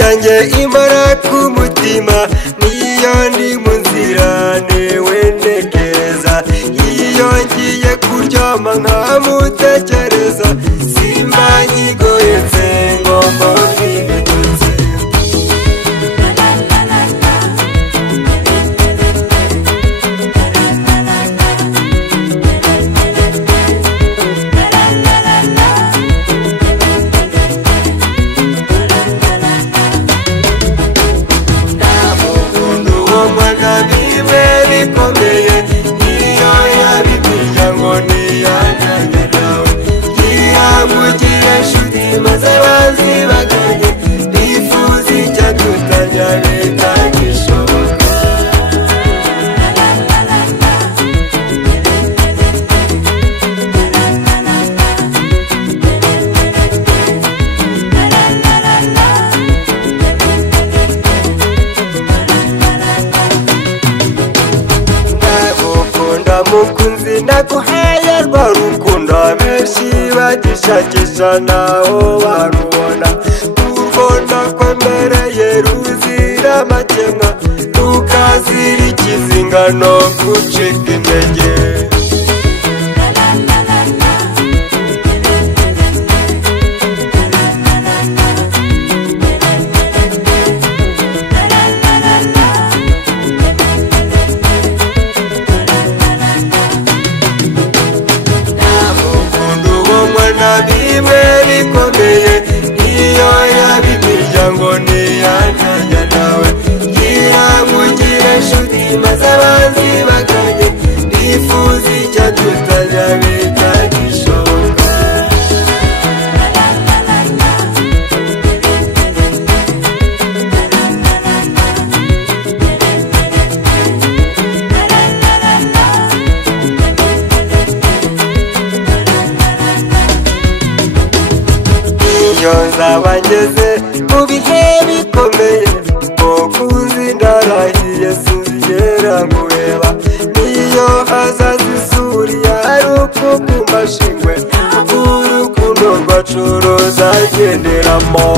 yanjye imara ku mutima, niyo ndi mu nzira niwe ntekereza. Iyo ngiye kuryama nkamutekereza, simba nkigoyetse ngo mbone ibitotsi. Bikomeye niyo yabimirya ngo niyanganye nawe, yihangukiye nshuti maze bazibaganye, nifuza icyadutanya bitagishoboka. Mukunzi naguhaye rwa rukundo benshi bagishakisha naho barubona, urwo nakwemereye ruzira amakemwa, rukazira ikizingano gucika intege. Bimwe bikomeye niyo yabimirya ngo niyanganye nawe, yihangukiye nshuti maze bazibaganye, nifuza icyadutanya bitagishoboka. Iyo nzaba ngeze mu bihe bikomeye, mukunzi ndarahiye sinzigera nkureba, niyo hazaza isuri yari uko ku mashingwe, urukundo rwacu ruzagenderamo.